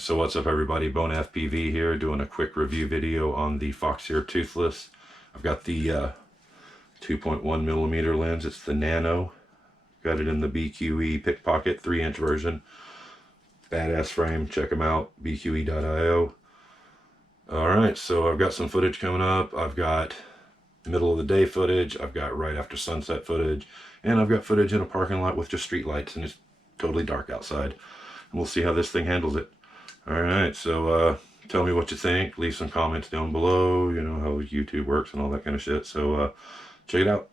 Alright, so what's up everybody, BoneFPV here, doing a quick review video on the Foxeer Toothless. I've got the 2.1mm lens, it's the Nano. Got it in the BQE Pickpocket 3-inch version. Badass frame, check them out, bqe.io. Alright, so I've got some footage coming up. I've got middle of the day footage, I've got right after sunset footage, and I've got footage in a parking lot with just street lights and it's totally dark outside. And we'll see how this thing handles it. Alright, so tell me what you think, leave some comments down below, you know how YouTube works and all that kind of shit, so check it out.